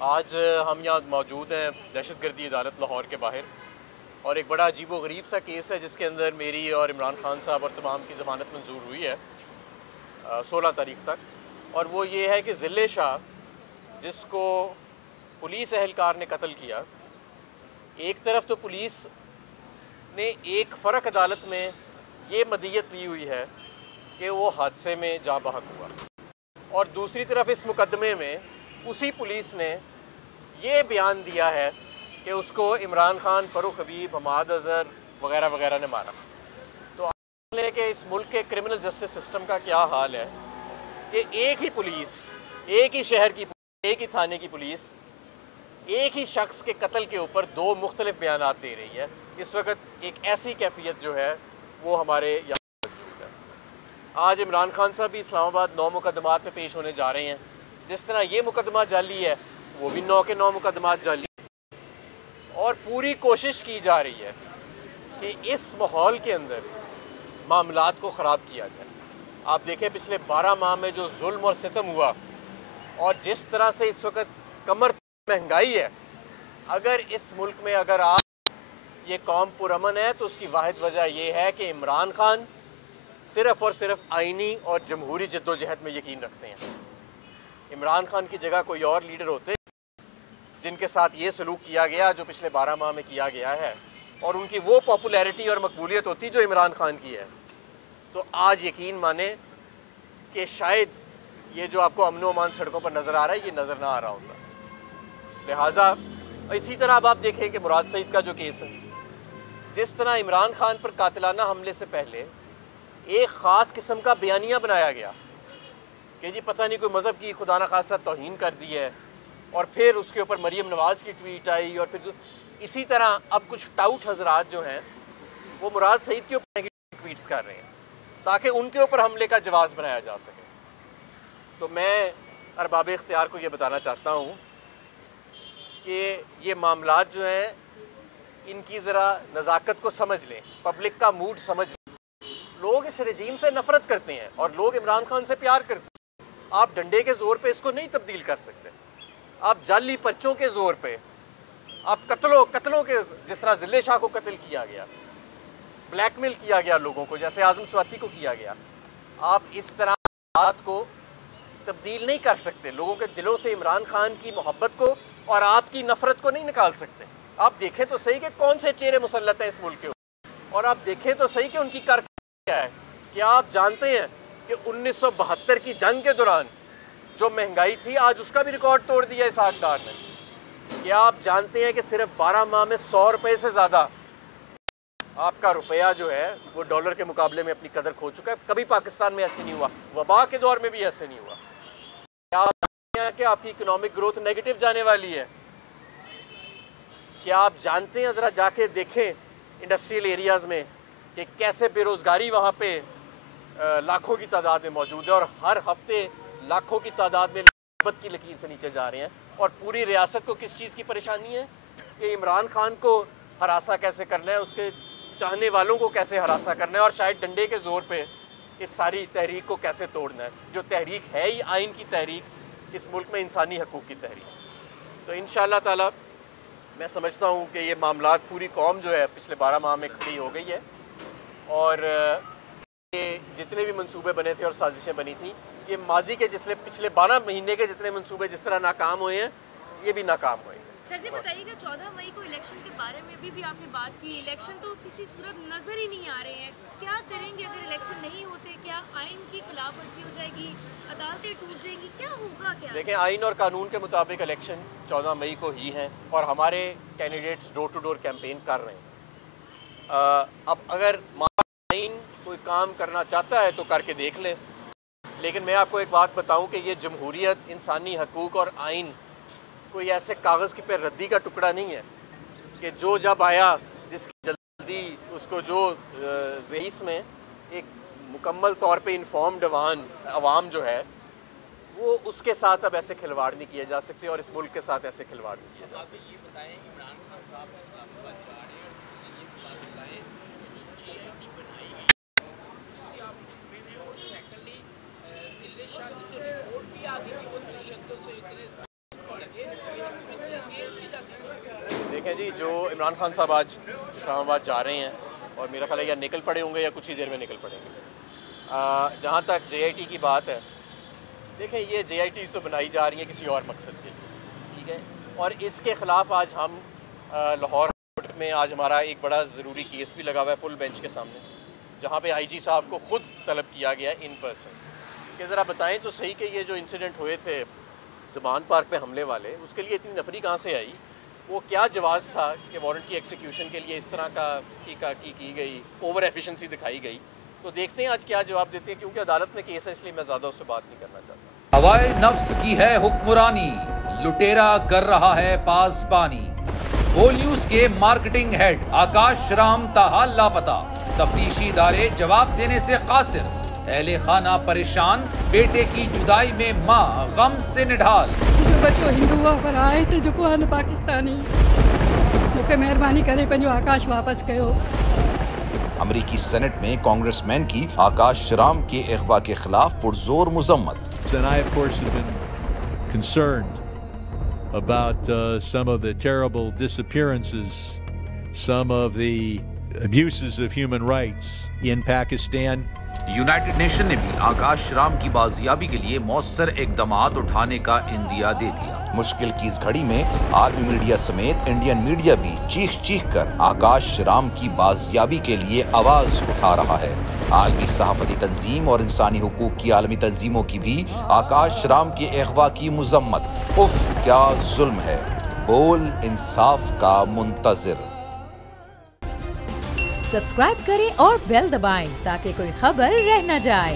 आज हम यहाँ मौजूद हैं दहशतगर्दी अदालत लाहौर के बाहर, और एक बड़ा अजीब व गरीब सा केस है जिसके अंदर मेरी और इमरान खान साहब और तमाम की ज़मानत मंजूर हुई है 16 तारीख तक। और वो ये है कि ज़िले शाह, जिसको पुलिस एहलकार ने कत्ल किया, एक तरफ तो पुलिस ने एक फ़र्क अदालत में ये मदीयत ली हुई है कि वो हादसे में जा बहक हुआ, और दूसरी तरफ इस मुकदमे में उसी पुलिस ने ये बयान दिया है कि उसको इमरान खान, फ़ारूक हबीब, हमाद अज़हर वगैरह वगैरह ने मारा। तो आप लें कि इस मुल्क के क्रिमिनल जस्टिस सिस्टम का क्या हाल है कि एक ही पुलिस, एक ही शहर की पुलिस, एक ही थाने की पुलिस एक ही शख्स के कत्ल के ऊपर दो मुख्तलिफ बयानात दे रही है। इस वक्त एक ऐसी कैफियत जो है वो हमारे यहाँ मौजूद है। आज इमरान खान साहब भी इस्लामाबाद 9 मुकदमात में पेश होने जा रहे हैं। जिस तरह ये मुकदमा जाली है, वो भी 9 के 9 मुकदमात जाली, और पूरी कोशिश की जा रही है कि इस माहौल के अंदर मामलात को ख़राब किया जाए। आप देखें पिछले 12 माह में जो जुल्म और सितम हुआ, और जिस तरह से इस वक्त कमर महंगाई है, अगर इस मुल्क में अगर आप ये कौम पुरअमन है तो उसकी वाहिद वजह यह है कि इमरान खान सिर्फ़ और सिर्फ आइनी और जमहूरी जद्दोजहद में यकीन रखते हैं। इमरान खान की जगह कोई और लीडर होते जिनके साथ ये सलूक किया गया जो पिछले 12 माह में किया गया है, और उनकी वो पॉपुलैरिटी और मकबूलियत होती जो इमरान खान की है, तो आज यकीन माने कि शायद ये जो आपको अमन व अमान सड़कों पर नज़र आ रहा है, ये नज़र ना आ रहा होता। लिहाजा इसी तरह अब आप देखें कि मुराद सईद का जो केस है, जिस तरह इमरान खान पर कातिलाना हमले से पहले एक ख़ास किस्म का बयानिया बनाया गया कि जी पता नहीं कोई मज़हब की खुदा न खासा तौहीन कर दी है, और फिर उसके ऊपर मरीम नवाज़ की ट्वीट आई, और फिर इसी तरह अब कुछ टाउट हजरात जो हैं वो मुराद सईद के ऊपर नेगेटिव ट्वीट्स कर रहे हैं ताकि उनके ऊपर हमले का जवाब बनाया जा सके। तो मैं अरबाब इख्तियार को ये बताना चाहता हूँ कि ये मामलात जो हैं इनकी ज़रा नज़ाकत को समझ लें, पब्लिक का मूड समझ लें। लोग इस रजीम से नफ़रत करते हैं और लोग इमरान खान से प्यार करते हैं। आप डंडे के ज़ोर पे इसको नहीं तब्दील कर सकते। आप जाली पर्चों के ज़ोर पे, आप कत्लों के, जिस तरह ज़िले शाह को कत्ल किया गया, ब्लैकमेल किया गया लोगों को, जैसे आज़म स्वाति को किया गया, आप इस तरह बात को तब्दील नहीं कर सकते। लोगों के दिलों से इमरान खान की मोहब्बत को और आपकी नफ़रत को नहीं निकाल सकते। आप देखें तो सही कि कौन से चेहरे मुसल्लत हैं इस मुल्क के ऊपर, और आप देखें तो सही कि उनकी कारकर्दगी क्या है। क्या आप जानते हैं कि 1972 की जंग के दौरान जो महंगाई थी, आज उसका भी रिकॉर्ड तोड़ दिया इसहाक डार ने। क्या आप जानते हैं कि सिर्फ 12 माह में 100 रुपये से ज़्यादा आपका रुपया जो है वो डॉलर के मुकाबले में अपनी कदर खो चुका है। कभी पाकिस्तान में ऐसे नहीं हुआ, वबा के दौर में भी ऐसे नहीं हुआ। क्या आप जानते हैं कि आपकी इकोनॉमिक ग्रोथ नेगेटिव जाने वाली है? क्या आप जानते हैं, ज़रा जाके देखें इंडस्ट्रियल एरियाज़ में कि कैसे बेरोज़गारी वहाँ पे लाखों की तादाद में मौजूद है, और हर हफ्ते लाखों की तादाद में गुर्बत की लकीर से नीचे जा रहे हैं। और पूरी रियासत को किस चीज़ की परेशानी है कि इमरान खान को हरासा कैसे करना है, उसके चाहने वालों को कैसे हरासा करना है, और शायद डंडे के ज़ोर पे इस सारी तहरीक को कैसे तोड़ना है, जो तहरीक है ही आइन की तहरीक, इस मुल्क में इंसानी हकूक़ की तहरीक। तो इंशाअल्लाह ताला मैं समझता हूँ कि ये मामलात पूरी कौम जो है पिछले 12 माह में खड़ी हो गई है, और ये जितने भी मंसूबे बने थे और साजिशें बनी थी, ये माजी के पिछले 12 महीने के जितने मंसूबे जिस तरह नाकाम हुए हैं, ये भी नाकाम हुए। सर जी बताइएगा, 14 मई को इलेक्शन के बारे में भी आपने बात की। इलेक्शन तो किसी सूरत नज़र ही नहीं आ रहे हैं। क्या करेंगे अगर इलेक्शन नहीं होते? क्या आइन की खिलाफवर्जी हो जाएगी, अदालतें टूट जाएंगी, क्या होगा? क्या देखें, आइन और कानून के मुताबिक इलेक्शन 14 मई को ही हैं, और हमारे candidates door to door campaign कर रहे हैं। अब अगर आइन कोई काम करना चाहता है तो करके देख ले, लेकिन मैं आपको एक बात बताऊं कि ये जमहूरियत, इंसानी हकूक़ और आइन कोई ऐसे कागज़ की पे रद्दी का टुकड़ा नहीं है कि जो जब आया जिसकी जल्दी उसको जो रईस में एक मुकम्मल तौर पे इन्फॉर्म्ड अवाम जो है वो उसके साथ अब ऐसे खिलवाड़ नहीं किए जा सकते, और इस मुल्क के साथ ऐसे खिलवाड़ नहीं किए जा सकते। ये बताएं, इमरान खान साहब इस्लामाबाद जा रहे हैं, और ये बात बताएं जो GIT बनाई गई उसकी आप मैंने, और सेकेंडली ज़िले शाह की जो रिपोर्ट भी आ गई थी वो तशद्दुद से इतने बढ़ गए देखें जी, जो इमरान खान साहब आज इस्लामाबाद जा रहे हैं और मेरा ख्याल है या निकल पड़े होंगे या कुछ ही देर में निकल पड़ेंगे। जहाँ तक JIT की बात है, देखें ये JITs तो बनाई जा रही हैं किसी और मकसद के लिए, ठीक है, और इसके ख़िलाफ़ आज हम लाहौर में आज हमारा एक बड़ा ज़रूरी केस भी लगा हुआ है फुल बेंच के सामने, जहाँ पे IG साहब को ख़ुद तलब किया गया इन पर्सन कि ज़रा बताएं तो सही कि ये जो इंसिडेंट हुए थे ज़बान पार्क पे हमले वाले, उसके लिए इतनी नफरी कहाँ से आई, वो क्या जवाज़ था कि वारंट की एग्जीक्यूशन के लिए इस तरह की गई, ओवर एफिशिएंसी दिखाई गई। तो देखते हैं आज क्या जवाब देते हैं, क्योंकि अदालत में केस है इसलिए मैं ज़्यादा उस पर बात नहीं करना चाहता। हवाए नफ्स की है हुक्मरानी, लुटेरा कर रहा है पासबानी। बोल न्यूज के मार्केटिंग हेड आकाश राम ताहा लापता, तफ्तीशी इदारे जवाब देने से कासिर। अहले खाना परेशान, बेटे की जुदाई में माँ गम से निढाल। जो बच्चो हिंदू पर आए थे जो को पाकिस्तानी, मुझे मेहरबानी करे पंहिंजो आकाश वापस कयो। अमेरिकी सेनेट में कांग्रेसमैन की आकाश राम के अगवा के खिलाफ पुरजोर मुजम्मत। And I, of course, have been concerned about some of the terrible disappearances, some of the abuses of human rights in Pakistan. United nation ने भी आकाश राम की बाजियाबी के लिए मौसर इकदामात उठाने का इंदिया दे दिया। मुश्किल की इस घड़ी में आर्मी मीडिया समेत इंडियन मीडिया भी चीख चीख कर आकाश राम की बाजियाबी के लिए आवाज उठा रहा है। आलमी सहाफती तंजीम और इंसानी हुकूक की आलमी तंजीमों की भी आकाश राम के अगवा की मुजम्मत। उफ क्या जुल्म है, बोल इंसाफ का मुंतजिर। सब्सक्राइब करें और बेल दबाएं ताकि कोई खबर रह न जाए।